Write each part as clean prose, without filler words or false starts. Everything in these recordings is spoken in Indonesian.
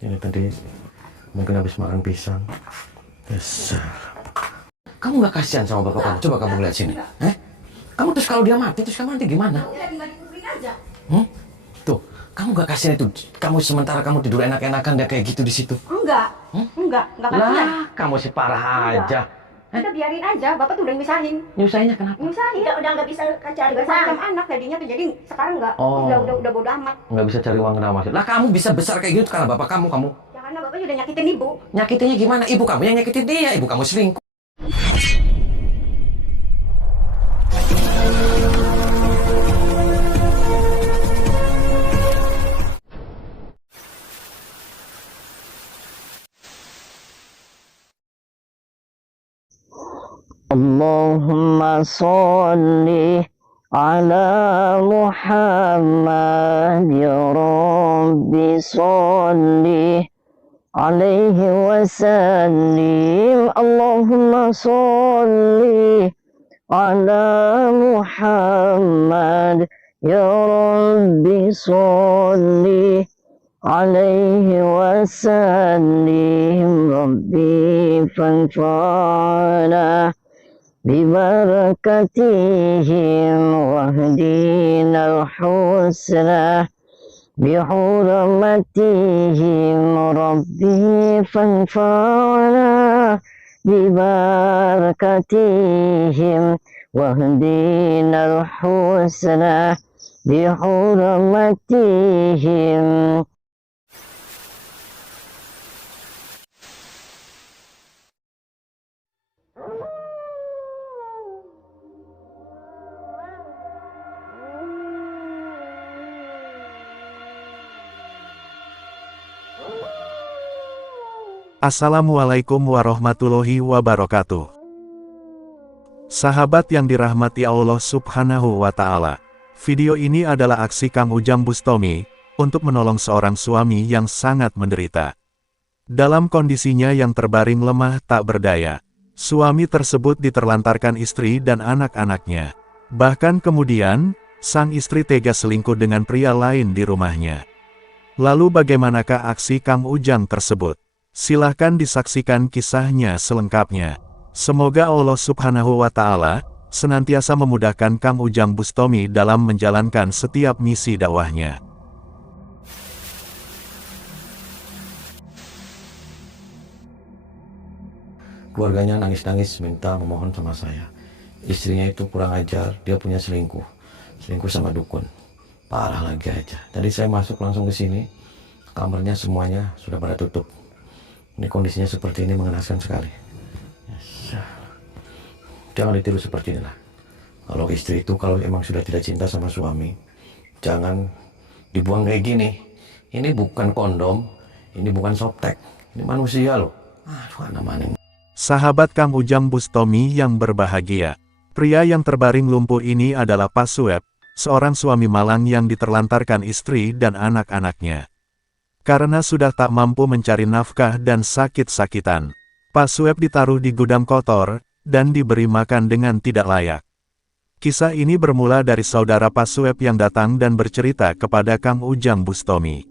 Ini tadi mungkin habis makan pisang. Besar. Kamu nggak kasihan sama bapak kamu? Coba kamu lihat sini. Kamu terus kalau dia mati, terus kamu nanti gimana? Tuh, kamu nggak kasihan itu. Kamu sementara kamu tidur enak-enakan dia kayak gitu di situ. Enggak kasihan. Lah, kamu sih parah aja. Udah biarin aja, bapak tuh udah misahin. Nyusahinnya kenapa? Misahin. Udah nggak bisa cari Udah uang. macam anak tadinya tuh, jadi sekarang enggak. Oh. Udah bodo amat. Nggak bisa cari uang kenapa maksud? Lah kamu bisa besar kayak gitu karena bapak kamu. Ya karena bapak sudah nyakitin ibu. Nyakitinnya gimana? Ibu kamu yang nyakitin dia. Ibu kamu selingkuh. Allahumma sholli ala Muhammad ya Rabbi sholli alaihi wasallim. Allahumma sholli ala Muhammad ya Rabbi sholli alaihi wasallim. Rabbi fanfa'na ببركتهم واهدنا الحسنى بحرمتهم ربي فانفعنا ببركتهم واهدنا الحسنى بحرمتهم. Assalamualaikum warahmatullahi wabarakatuh. Sahabat yang dirahmati Allah Subhanahu wa Ta'ala, video ini adalah aksi Kang Ujang Bustomi untuk menolong seorang suami yang sangat menderita. Dalam kondisinya yang terbaring lemah tak berdaya, suami tersebut diterlantarkan istri dan anak-anaknya. Bahkan kemudian, sang istri tega selingkuh dengan pria lain di rumahnya. Lalu bagaimanakah aksi Kang Ujang tersebut? Silahkan disaksikan kisahnya selengkapnya. Semoga Allah Subhanahu wa Ta'ala senantiasa memudahkan Kang Ujang Bustomi dalam menjalankan setiap misi dakwahnya. Keluarganya nangis-nangis minta memohon sama saya. Istrinya itu kurang ajar, dia punya selingkuh sama dukun. Parah lagi aja. Tadi saya masuk langsung ke sini, kamarnya semuanya sudah pada tutup. Ini kondisinya seperti ini mengenaskan sekali. Jangan ditiru seperti inilah. Kalau istri itu kalau emang sudah tidak cinta sama suami, jangan dibuang kayak gini. Ini bukan kondom, ini bukan softtek, ini manusia loh. Aduh, maning. Sahabat Kang Ujang Bustomi yang berbahagia, pria yang terbaring lumpuh ini adalah Pak Sueb, seorang suami malang yang diterlantarkan istri dan anak-anaknya. Karena sudah tak mampu mencari nafkah dan sakit-sakitan, Pak Sueb ditaruh di gudang kotor dan diberi makan dengan tidak layak. Kisah ini bermula dari saudara Pak Sueb yang datang dan bercerita kepada Kang Ujang Bustomi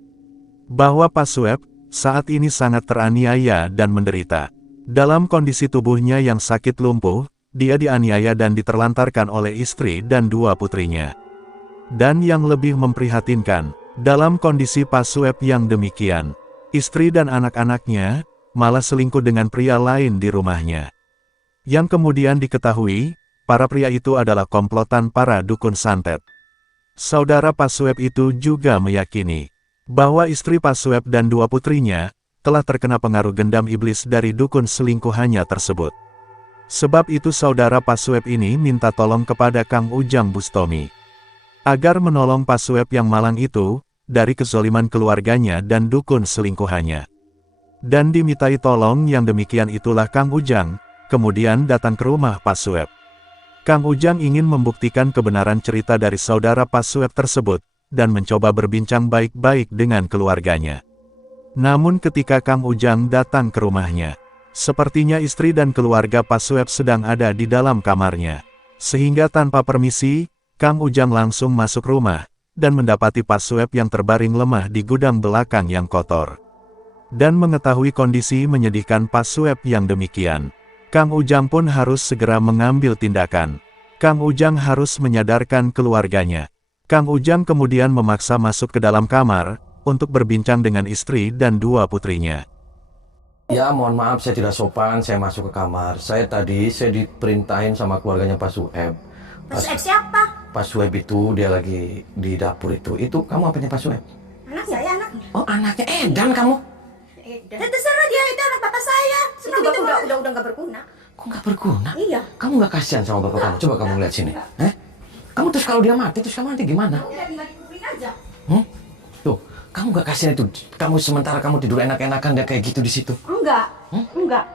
bahwa Pak Sueb saat ini sangat teraniaya dan menderita. Dalam kondisi tubuhnya yang sakit lumpuh, dia dianiaya dan diterlantarkan oleh istri dan dua putrinya. Dan yang lebih memprihatinkan, dalam kondisi Pak Sueb yang demikian, istri dan anak-anaknya malah selingkuh dengan pria lain di rumahnya. Yang kemudian diketahui, para pria itu adalah komplotan para dukun santet. Saudara Pak Sueb itu juga meyakini bahwa istri Pak Sueb dan dua putrinya telah terkena pengaruh gendam iblis dari dukun selingkuhannya tersebut. Sebab itu saudara Pak Sueb ini minta tolong kepada Kang Ujang Bustomi agar menolong Pak Sueb yang malang itu dari kezoliman keluarganya dan dukun selingkuhannya. Dan dimintai tolong yang demikian itulah Kang Ujang kemudian datang ke rumah Pak Sueb. Kang Ujang ingin membuktikan kebenaran cerita dari saudara Pak Sueb tersebut, dan mencoba berbincang baik-baik dengan keluarganya. Namun ketika Kang Ujang datang ke rumahnya, sepertinya istri dan keluarga Pak Sueb sedang ada di dalam kamarnya. Sehingga tanpa permisi, Kang Ujang langsung masuk rumah, dan mendapati Pak Sueb yang terbaring lemah di gudang belakang yang kotor. Dan mengetahui kondisi menyedihkan Pak Sueb yang demikian, Kang Ujang pun harus segera mengambil tindakan. Kang Ujang harus menyadarkan keluarganya. Kang Ujang kemudian memaksa masuk ke dalam kamar, untuk berbincang dengan istri dan dua putrinya. Ya, mohon maaf saya tidak sopan, saya masuk ke kamar. Saya diperintahin sama keluarganya Pak Sueb. Pak Sueb siapa? Pak Sueb itu dia lagi di dapur itu. Itu kamu apanya Pak Sueb? Anak saya, anaknya. Oh, anaknya Edan kamu. Dan terserah dia, itu anak bapak saya. Itu bapak udah nggak berguna. Kok nggak berguna? Iya. Kamu nggak kasihan sama bapak kamu? Coba kamu lihat sini. Kamu terus kalau dia mati, terus kamu nanti gimana? Udah tinggal dikuburin aja. Tuh, kamu nggak kasihan itu. Kamu sementara kamu tidur enak-enakan dia kayak gitu di situ. Enggak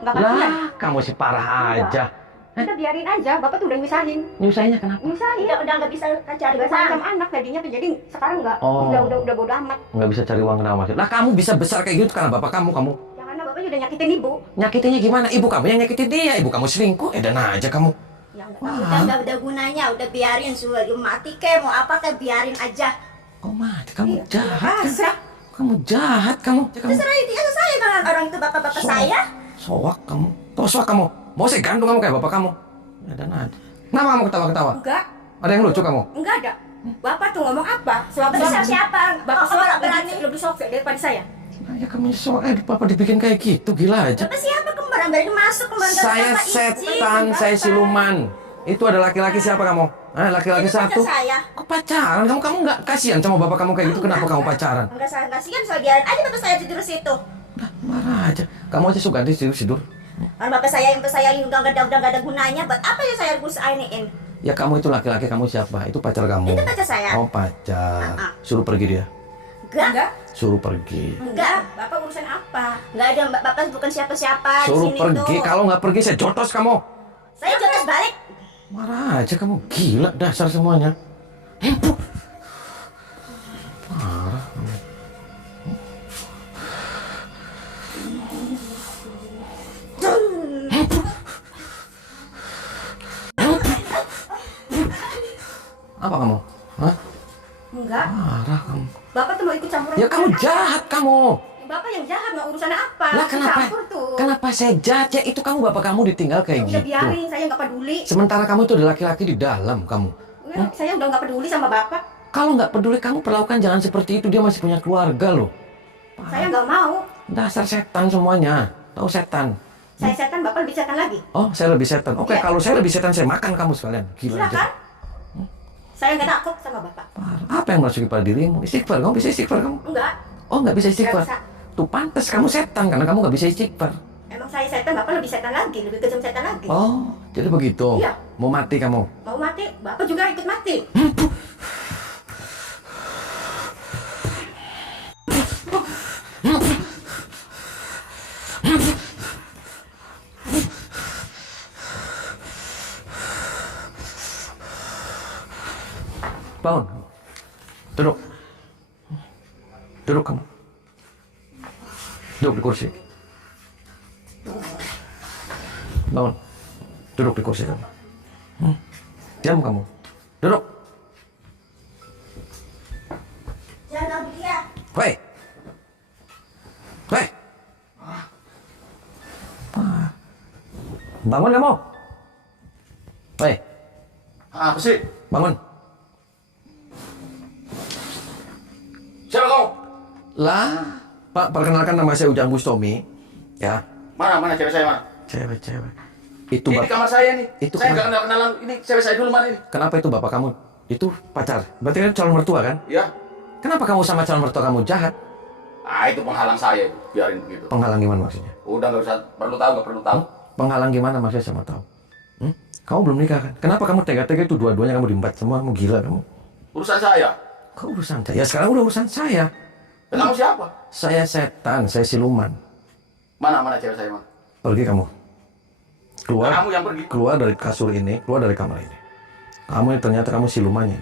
kasihan. Lah, kamu sih parah aja. Udah biarin aja, bapak tuh udah nyusahin. Nyusahinnya kenapa? Nyusahin. Udah nggak bisa cari uang sama anak tadinya tuh, jadi sekarang nggak. Oh. Udah bodo amat. Nggak bisa cari uang kenapa maksud? Lah kamu bisa besar kayak gitu karena bapak kamu. Ya karena bapak udah nyakitin ibu. Nyakitinnya gimana? Ibu kamu yang nyakitin dia. Ibu kamu selingkuh. Edan aja kamu. Ya enggak. Wah. Udah nggak ada gunanya, udah biarin sudah mati kayak mau apa kayak biarin aja. Kok mati? Kamu jahat. Pasrah. Kamu jahat kamu. Terserah itu ya saya kalau orang itu bapak-bapak saya. Soak kamu. Tosok kamu. Mau saya gantung kamu kayak bapak kamu. Edan aja. Kenapa kamu ketawa-ketawa? Enggak. Ada yang lucu kamu? Enggak ada. Bapak tuh ngomong apa? Bapak siapa? Bapak suara berani. lebih sofil daripada saya. Nah, ya kamu soal bapak dibikin kayak gitu, gila aja. Bapak siapa kembaran dari masuk kembaran Saya setan, saya siluman. Itu ada laki-laki siapa kamu? Laki-laki satu. Saya. Kok pacaran? Kamu nggak kasihan sama bapak kamu kayak gitu? Kenapa kamu pacaran? Enggak saya kasihan, soal biarin aja bapak saya tidur situ. Nah, marah aja. Kamu aja suka tidur. Kalau bapak saya ini udah nggak ada gunanya, buat apa ya saya harus iniin? Ya kamu itu laki-laki, kamu siapa? Itu pacar kamu. Itu pacar saya. Oh pacar. Suruh pergi dia. Enggak. Suruh pergi. Enggak. Bapak urusan apa? Enggak ada, bapak bukan siapa-siapa di Suruh sini pergi. tuh. Kalau nggak pergi saya jotos kamu. Saya jotos balik. Marah aja kamu, gila dasar semuanya. Marah kamu. Apa kamu? Hah? Enggak. Marah kamu. Bapak tuh mau ikut campur. Ya kamu jahat kamu. Bapak yang jahat, nggak urusannya apa? Lah kenapa? Campur tuh. Kenapa saya jahat ya? Itu kamu bapak kamu ditinggal kayak Udah gitu. biarin, saya nggak peduli. Sementara kamu itu ada laki-laki di dalam kamu. Saya udah nggak peduli sama bapak. Kalau nggak peduli kamu perlakukan jangan seperti itu. Dia masih punya keluarga loh. Saya nggak mau. Dasar setan semuanya. Tahu setan? Saya setan, bapak lebih setan lagi. Oh, saya lebih setan. Oke, Iya. kalau saya lebih setan, saya makan kamu sekalian. Gila aja. Silakan. Saya nggak takut sama bapak. Parah. Apa yang masuk pada dirimu? Istighfar. Kamu bisa istighfar kamu? Enggak. Oh, nggak bisa istighfar. Nggak bisa. Tuh pantas kamu setan karena kamu nggak bisa istighfar. Emang saya setan, bapak lebih setan lagi, lebih kejam setan lagi. Oh, jadi begitu. Iya. Mau mati kamu? Mau mati, bapak juga ikut mati. Bangun. Duduk. Duduk kamu. Duduk di kursi. Bangun. Duduk di kursi kamu. Diam kamu. Duduk. Jangan dia. Hei. Hei. Bangun kamu. Hei. Apa sih? Bangun. Siapa kau? Lah, Pak, perkenalkan nama saya Ujang Bustomi. Ya, Mana cewek saya, mana? cewek. Itu Ini kamar saya nih. Itu Saya kamar- nggak kenalan. Ini cewek saya dulu, mana ini? Kenapa itu bapak kamu? Itu pacar. Berarti kan calon mertua kan? Ya. Kenapa kamu sama calon mertua kamu jahat? Itu penghalang saya. Biarin begitu. Penghalang gimana maksudnya? Udah nggak usah perlu tahu, nggak perlu tahu. Penghalang gimana maksudnya sama tahu? Kamu belum nikah kan? Kenapa kamu tega-tega itu dua-duanya kamu diembat semua? Kamu gila kamu. Urusan saya. Kok urusan saya? Ya sekarang udah urusan saya. Dan kamu siapa? Saya setan, saya siluman. Mana cewek saya, mana? Pergi kamu. Keluar. Kamu yang pergi. Keluar dari kasur ini, keluar dari kamar ini. Kamu ini ternyata kamu silumannya.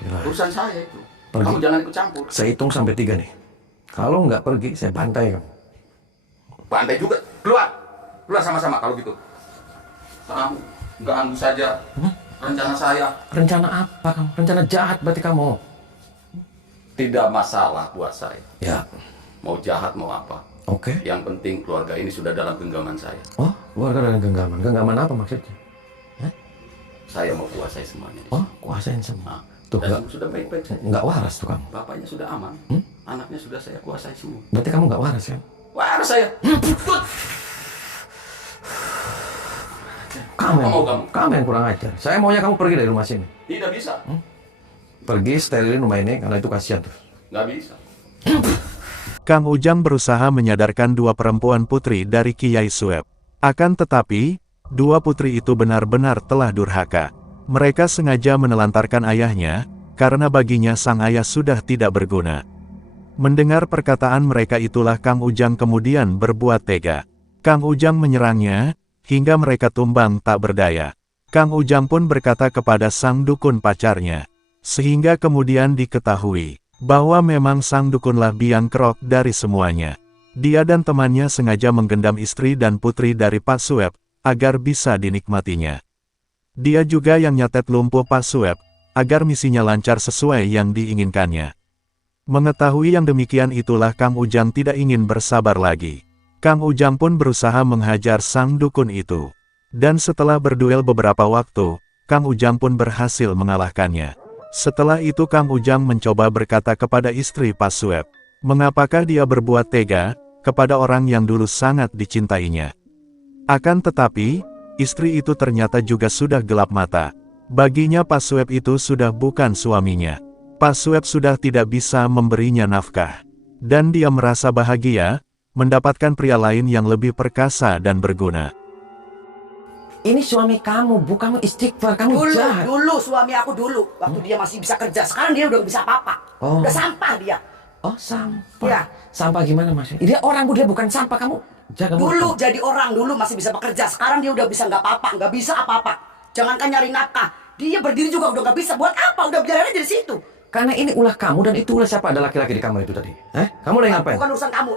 Gila. Urusan saya itu. Pergi. Kamu jangan ikut campur. Saya hitung sampai 3 nih. Kalau nggak pergi, saya bantai kamu. Bantai juga. Keluar. Keluar sama-sama kalau gitu. Kamu ganggu saja rencana saya. Rencana apa kamu? Rencana jahat berarti kamu. Tidak masalah buat saya. Ya, mau jahat mau apa. Oke. Yang penting keluarga ini sudah dalam genggaman saya. Oh, keluarga dalam genggaman. Genggaman apa maksudnya? Saya mau kuasai semuanya. Oh, kuasain semua. Nah, Tuh, dan nggak sudah baik-baik saja. nggak waras tuh kamu. Bapaknya sudah aman, anaknya sudah saya kuasai semua. Berarti kamu nggak waras kan? Waras saya. Kamu yang, Apa mau kamu? yang kurang ajar. Saya maunya kamu pergi dari rumah sini. Tidak bisa, Pergi sterilin rumah ini karena itu kasihan tuh. nggak bisa. Kang Ujang berusaha menyadarkan dua perempuan putri dari Kiai Sueb. Akan tetapi, dua putri itu benar-benar telah durhaka. Mereka sengaja menelantarkan ayahnya, karena baginya sang ayah sudah tidak berguna. Mendengar perkataan mereka itulah Kang Ujang kemudian berbuat tega. Kang Ujang menyerangnya, hingga mereka tumbang tak berdaya. Kang Ujang pun berkata kepada sang dukun pacarnya. Sehingga kemudian diketahui, bahwa memang sang dukunlah biang kerok dari semuanya. Dia dan temannya sengaja menggendam istri dan putri dari Pak Sueb, agar bisa dinikmatinya. Dia juga yang nyatet lumpuh Pak Sueb, agar misinya lancar sesuai yang diinginkannya. Mengetahui yang demikian itulah Kang Ujang tidak ingin bersabar lagi. Kang Ujang pun berusaha menghajar sang dukun itu. Dan setelah berduel beberapa waktu, Kang Ujang pun berhasil mengalahkannya. Setelah itu Kang Ujang mencoba berkata kepada istri Pak Sueb, mengapakah dia berbuat tega, kepada orang yang dulu sangat dicintainya. Akan tetapi, istri itu ternyata juga sudah gelap mata. Baginya Pak Sueb itu sudah bukan suaminya. Pak Sueb sudah tidak bisa memberinya nafkah. Dan dia merasa bahagia, mendapatkan pria lain yang lebih perkasa dan berguna. Ini suami kamu, bukan istighfar. Kamu jahat. Dulu suami aku dulu, waktu dia masih bisa kerja. Sekarang dia udah bisa apa-apa. Oh. Udah sampah dia. Oh, sampah. Ya. Sampah gimana maksudnya? Dia orang, Bu, dia bukan sampah. Kamu jaga Dulu mulut. jadi orang, dulu masih bisa bekerja. Sekarang dia udah bisa nggak apa-apa, nggak bisa apa-apa. Jangankan nyari nafkah, dia berdiri juga udah nggak bisa. Buat apa? Udah biarin aja di situ. Karena ini ulah kamu dan itu ulah siapa? Ada laki-laki di kamar itu tadi. Kamu lagi ngapain? Bukan urusan kamu.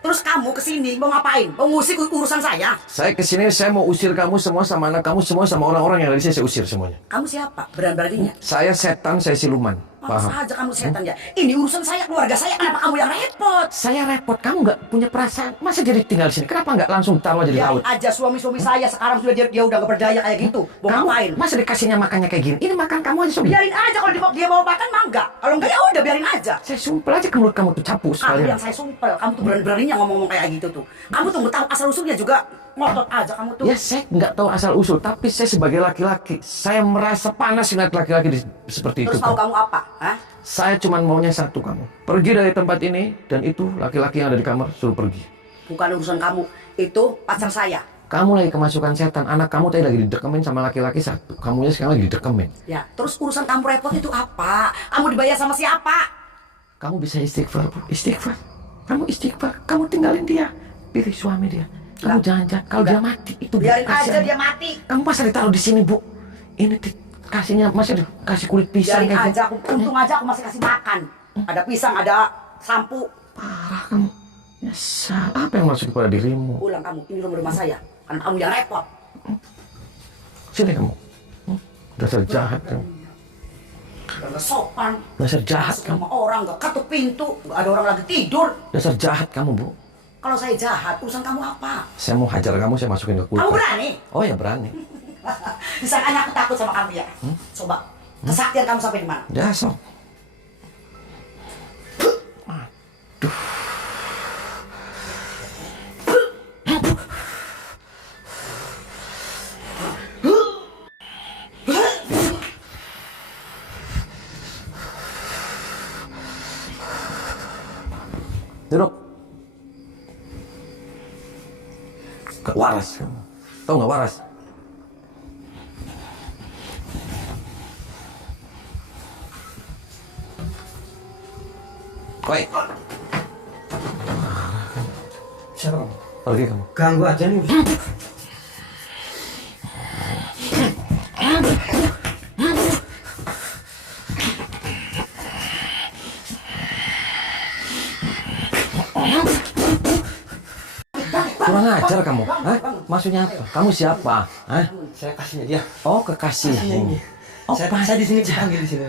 Terus kamu kesini mau ngapain? Mau ngusik urusan saya? Saya kesini, saya mau usir kamu semua sama anak kamu semua sama orang-orang yang ada di sini, saya usir semuanya. Kamu siapa? Berani-beraninya. Saya setan, saya siluman. Masa Paham? aja kamu setan ya? Ini urusan saya, keluarga saya. Kenapa kamu yang repot? Saya repot, kamu nggak punya perasaan. Masa jadi tinggal di sini? Kenapa nggak langsung taruh aja di Biarin laut? aja suami-suami saya sekarang sudah dia udah gak berdaya kayak gitu. Mau Kamu ngapain? masa dikasihnya makannya kayak gini? Ini makan kamu aja, Sobi. Biarin aja kalau dia mau makan mah enggak. Kalau enggak ya udah biarin aja. Saya sumpel aja ke mulut kamu tuh, capu Kamu sekalian. yang saya sumpel, kamu tuh berani-beraninya ngomong-ngomong kayak gitu tuh. Kamu tuh nggak tahu asal usulnya juga ngotot aja kamu tuh. Ya, saya nggak tahu asal usul, tapi saya sebagai laki-laki, saya merasa panas ngeliat laki-laki seperti itu. Terus mau kamu apa? Hah? Saya cuma maunya satu, kamu pergi dari tempat ini, dan itu laki-laki yang ada di kamar suruh pergi. Bukan urusan kamu, itu pacar saya. Kamu lagi kemasukan setan, anak kamu tadi lagi didekemin sama laki-laki satu, kamunya sekarang lagi didekemin. Ya, terus urusan kamu repot itu apa? Kamu dibayar sama siapa? Kamu bisa istighfar, Bu. Istighfar. Kamu istighfar, kamu tinggalin dia, pilih suami dia. Kamu jangan kalau dia mati itu Biarin aja kasihan. dia mati. Kamu masa ditaruh di sini, Bu? Ini kasihnya masih dikasih kulit pisang Biarin kayak aja, gitu. untung aja aku masih kasih makan. Ada pisang, ada sampo. Parah kamu. Nyesal. Apa yang masuk kepada dirimu? Pulang kamu, ini rumah saya. Karena kamu yang repot. Sini kamu. Dasar jahat kamu. Gak sopan. Dasar jahat Sama kamu. orang gak ketuk pintu, gak ada orang lagi tidur. Dasar jahat kamu, Bu. Kalau saya jahat, urusan kamu apa? Saya mau hajar kamu, saya masukin ke kulkas. Kamu berani? Oh ya berani. Disangkanya aku takut sama kamu ya? Coba, kesaktian kamu sampai di mana? Ya sok. Duduk. Gak waras kamu. Tahu nggak waras? Koi. Siapa kamu? Pergi kamu. Ganggu aja nih. Kurang ajar kamu. Hah? Maksudnya apa? Kamu siapa? Hah? Saya kasihnya dia. Oh, kekasih. Kasihnya ini. Oh, Saya di sini dipanggil di sini.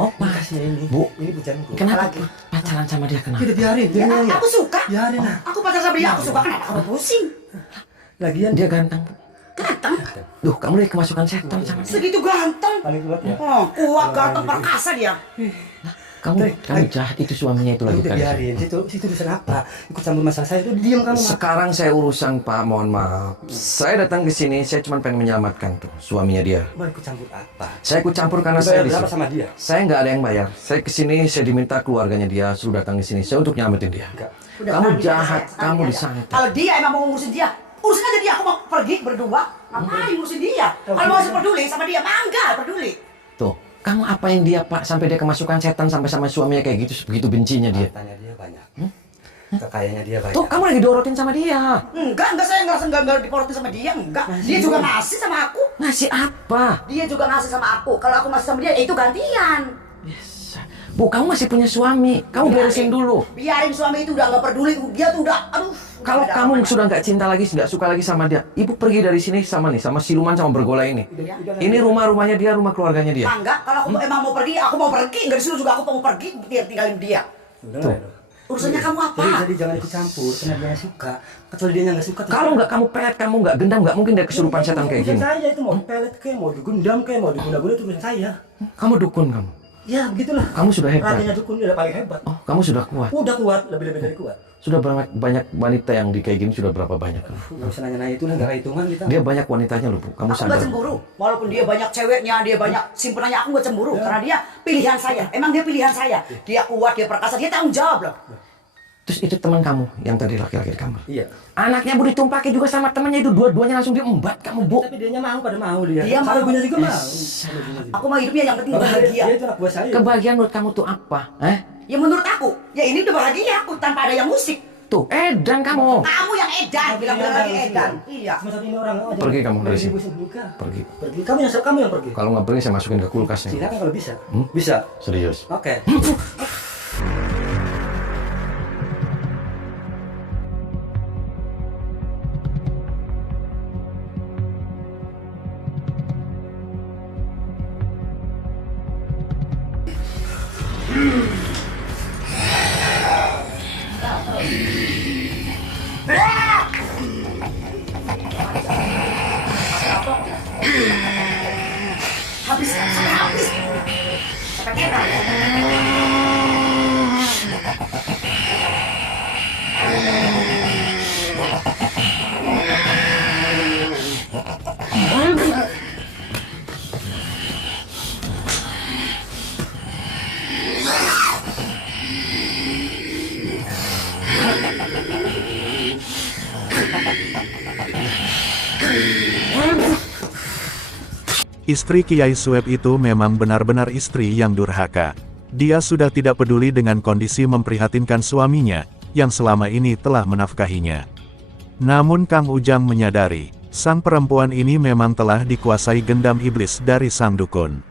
Oh, Ini kasihnya ini. Bu. Ini pujanku. Kenapa? Lagi. pacaran sama dia kenapa? Kita biarin, Ya, biarin aku suka. Biarin lah. Aku pacar sama dia, aku suka. Kenapa kamu pusing? Lagian Dia ganteng. Ganteng. Duh, kamu lagi kemasukan setan sama dia. Segitu ganteng. paling kuat ya. Oh, kuat, ganteng, perkasa dia. Kamu jahat, itu suaminya itu lagi Udah kali. biarin. Situ urusan apa? Ikut campur masalah saya itu diam kamu. Sekarang saya urusan Pak, mohon maaf. Saya datang ke sini, saya cuma pengen menyelamatkan tuh suaminya dia. Mau ikut campur apa? Saya ikut campur karena Dibayar saya di berapa sini. sama dia? Saya nggak ada yang bayar. Saya ke sini, saya diminta keluarganya dia suruh datang ke sini. Saya untuk nyelamatin dia. Enggak. Udah, Kamu sekarang jahat, dia, kamu dia. disantet. Kalau dia emang mau ngurusin dia, urusin aja dia. Aku mau pergi berdua. Ngapain ngurusin dia? Kalau mau peduli sama dia, mangga peduli. Tuh, kamu apain dia Pak sampai dia kemasukan setan sampai sama suaminya kayak gitu, begitu bencinya dia. Tanya dia banyak. Kekayaannya dia banyak. Tuh, kamu lagi dorotin sama dia. Enggak, saya ngerasa enggak diporotin sama dia, enggak. Dia juga ngasih sama aku. Ngasih apa? Dia juga ngasih sama aku. Kalau aku ngasih sama dia, itu gantian. Bu, kamu masih punya suami. Kamu beresin dulu. Biarin suami itu udah nggak peduli. Dia tuh udah, aduh. Kalau nggak ada kamu apa-apa. sudah nggak cinta lagi, nggak suka lagi sama dia, ibu pergi dari sini sama siluman sama bergola ini. Ini rumahnya dia, rumah keluarganya dia. Enggak, kalau aku emang mau pergi, aku mau pergi. Enggak disuruh juga aku mau pergi, tinggalin dia. Udah Tuh. lah, Edo. Urusannya kamu apa? Jadi jangan ikut campur karena dia nggak suka. Kecuali dia nggak suka. Kalau nggak kamu pelet, kamu nggak gendam, nggak mungkin dia kesurupan setan kayak gini. Saya itu mau pelet kayak mau digundam kayak mau diguna-guna itu urusan saya. Kamu dukun kamu. Ya begitulah. Kamu sudah hebat. Rajanya dukun dia udah paling hebat. Oh, kamu sudah kuat. Udah kuat, lebih-lebih dari kuat. Sudah banyak wanita yang di kayak gini sudah berapa banyak kamu? Nggak usah nanya-nanya itu lah, nggak ada hitungan kita. Dia banyak wanitanya loh, Bu. Kamu Aku nggak sadar? cemburu. Walaupun dia banyak ceweknya, dia banyak simpenannya, aku nggak cemburu. Karena dia pilihan saya. Emang dia pilihan saya. Dia kuat, dia perkasa, dia tanggung jawab loh. Terus itu teman kamu yang tadi laki-laki di kamar. Iya. Anaknya Bu ditumpakin juga sama temannya itu, dua-duanya langsung diembat kamu, Bu. Tapi dianya mau, pada mau dia. Dia mau. Sama ibunya juga mau. Aku mau hidupnya yang penting Bahagia. bahagia. Dia itu anak buah saya. Kebahagiaan menurut kamu tuh apa? Ya menurut aku, ya ini udah bahagia aku tanpa ada yang musik. Tuh, edan kamu. Kamu yang edan, bilang-bilang lagi edan. Iya. Cuma satu ini orang aja. Pergi kamu dari sini. Buka. Pergi. Pergi. Kamu yang pergi. Kalau nggak pergi saya masukin ke kulkas nih. Silakan kalau bisa. Bisa. Serius. Oke. Habis, sampai habis. Sampai edan. Istri Kiai Sueb itu memang benar-benar istri yang durhaka. Dia sudah tidak peduli dengan kondisi memprihatinkan suaminya, yang selama ini telah menafkahinya. Namun Kang Ujang menyadari, sang perempuan ini memang telah dikuasai gendam iblis dari sang dukun.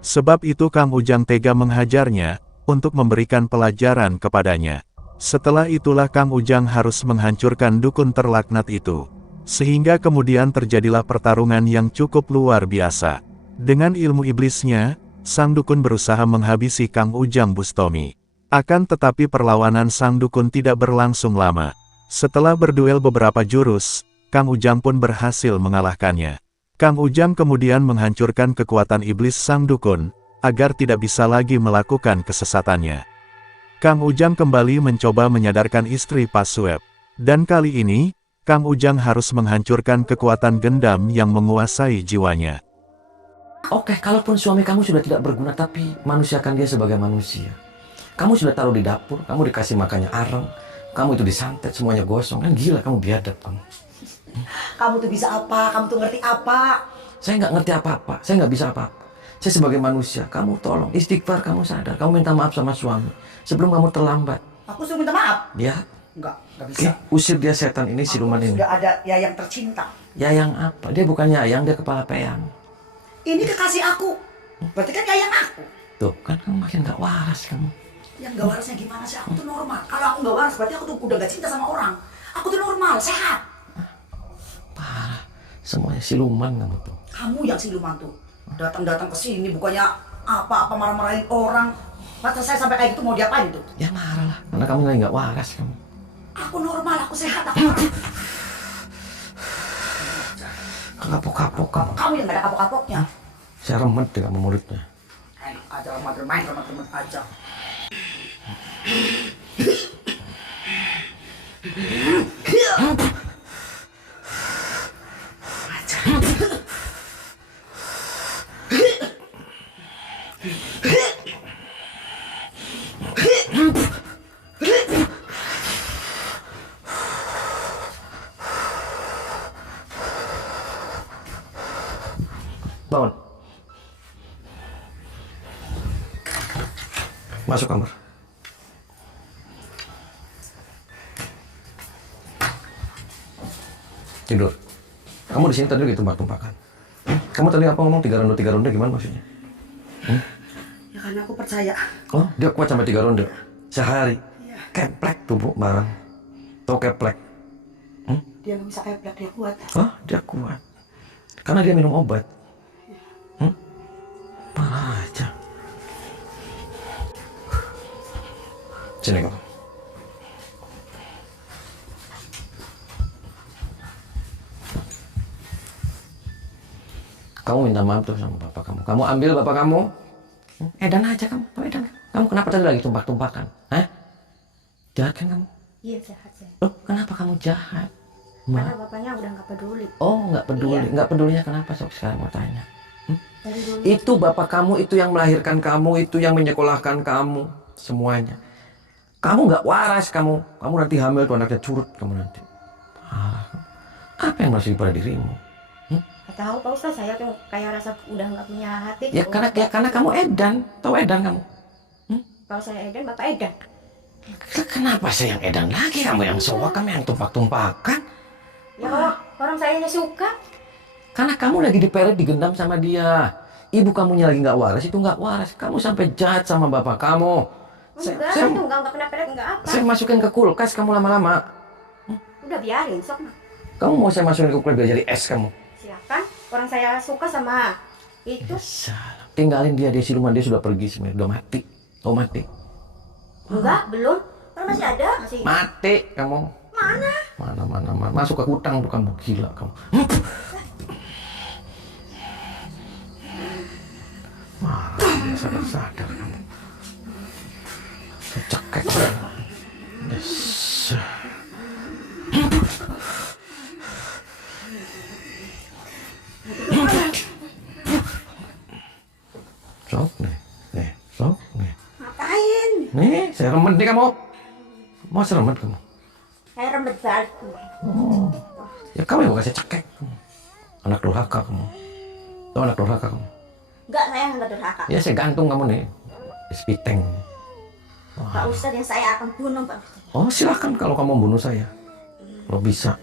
Sebab itu Kang Ujang tega menghajarnya, untuk memberikan pelajaran kepadanya. Setelah itulah Kang Ujang harus menghancurkan dukun terlaknat itu. Sehingga kemudian terjadilah pertarungan yang cukup luar biasa. Dengan ilmu iblisnya, sang dukun berusaha menghabisi Kang Ujang Bustomi. Akan tetapi perlawanan sang dukun tidak berlangsung lama. Setelah berduel beberapa jurus, Kang Ujang pun berhasil mengalahkannya. Kang Ujang kemudian menghancurkan kekuatan iblis sang dukun, agar tidak bisa lagi melakukan kesesatannya. Kang Ujang kembali mencoba menyadarkan istri Pak Sueb. Dan kali ini, Kang Ujang harus menghancurkan kekuatan gendam yang menguasai jiwanya. Oke, kalaupun suami kamu sudah tidak berguna, tapi manusiakan dia sebagai manusia. Kamu sudah taruh di dapur, kamu dikasih makannya areng, kamu itu disantet, semuanya gosong. Kan gila, kamu biadab kamu. Kamu tuh bisa apa? Kamu tuh ngerti apa? Saya nggak ngerti apa-apa, saya nggak bisa apa-apa. Saya sebagai manusia, kamu tolong, istighfar, kamu sadar, kamu minta maaf sama suami. Sebelum kamu terlambat. Aku suruh minta maaf. Ya, Enggak bisa. usir dia setan ini, siluman ini. Sudah ada Yayang tercinta. Yayang apa? Dia bukan Yayang, dia kepala peyang. Ini kekasih aku. Berarti kan Yayang aku. Tuh, kan kamu makin nggak waras kamu. Yang gak warasnya gimana sih? Aku tuh normal. Kalau aku gak waras berarti aku tuh udah gak cinta sama orang. Aku tuh normal, sehat. Parah, semuanya siluman kamu tuh. Kamu yang siluman tuh. Datang-datang ke sini bukannya apa-apa marah-marahin orang. Masa saya sampai kayak gitu mau diapain itu? Ya marah lah, karena kamu lagi nggak waras kamu. Aku normal, aku sehat, aku Kapok-kapok kamu. kamu yang gak ada kapok-kapoknya. Saya remet deh kamu mulutnya. Enak aja remet-remet, remet-remet aja. Bangun. Masuk kamar. Tidur. Kamu di sini tadi gitu tumpah-tumpahkan. Kamu tadi apa ngomong 3 ronde gimana maksudnya? Ya karena aku percaya. Oh, dia kuat sampai 3 ronde sehari. Keplek tuh Bu, barang. Tau keplek? Dia gak bisa keplek, dia kuat. Oh, dia kuat. Karena dia minum obat. Parah aja. Sini kamu. Kamu minta maaf tuh sama bapak kamu. Kamu ambil bapak kamu. Edan aja kamu. Edan. Kamu kenapa tadi lagi tumpah-tumpahkan? Hah? Jahat kan kamu? Iya sehat saya. Oh, kenapa kamu jahat? Karena bapaknya udah nggak peduli. Oh, nggak peduli. Nggak pedulinya kenapa? Sok sekarang mau tanya. Dari dulu. Itu bapak kamu, itu yang melahirkan kamu, itu yang menyekolahkan kamu, semuanya. Kamu nggak waras kamu. Kamu nanti hamil tuh anaknya curut kamu nanti. Apa yang masih pada dirimu? Nggak tahu Pak Ustadz, saya tuh kayak rasa udah nggak punya hati. Ya karena kamu edan, tahu edan kamu. Kalau saya edan, bapak edan. Kenapa saya yang edan lagi? Kamu yang soak, kamu yang tumpah-tumpahkan. Ya orang sayanya suka. Karena kamu lagi diperet, digendam sama dia. Ibu kamunya lagi nggak waras, itu nggak waras. Kamu sampai jahat sama bapak kamu. Enggak, Saya, itu enggak pernah pelet, enggak apa. saya masukin ke kulkas kamu lama-lama. Udah biarin, sok mah. Kamu mau saya masukin ke kulkas biar jadi es kamu? Silakan, orang saya suka sama itu. Salah. Tinggalin dia di siluman, dia sudah pergi sebenarnya, udah mati. Oh mati. Enggak, belum. Kan masih ada, masih. Mati kamu. Mana? Mana. Masuk ke hutang tuh kamu, gila kamu. Marah, sadar kamu. Cekek. Yes. Sok nih, sok nih. Ngapain? Nih, saya remet nih kamu. Mau saya remet kamu? Saya rembet balik. Ya kamu yang kasih cekek. Anak durhaka kamu. Tahu anak durhaka kamu? Enggak, saya enggak durhaka. Ya saya gantung kamu nih. Spiteng. Pak Ustadz yang saya akan bunuh, Pak Ustadz. Oh silakan kalau kamu bunuh saya. Kalau bisa.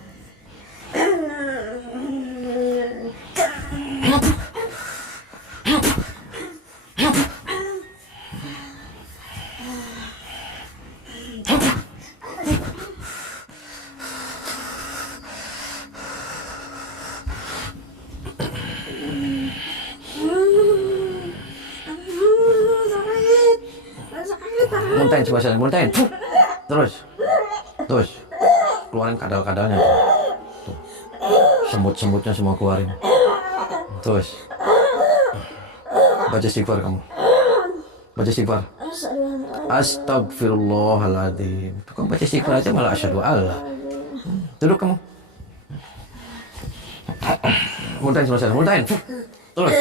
Muntahin coba saya, muntahin. Terus. Keluarin kadal-kadalnya tuh. Tuh. Semut-semutnya semua keluarin. Terus. Baca istighfar kamu. Baca istighfar. Astagfirullahaladzim. Tuh, kamu baca istighfar aja malah asyhadu Allah. Duduk kamu. Muntahin coba saya, muntahin. Terus.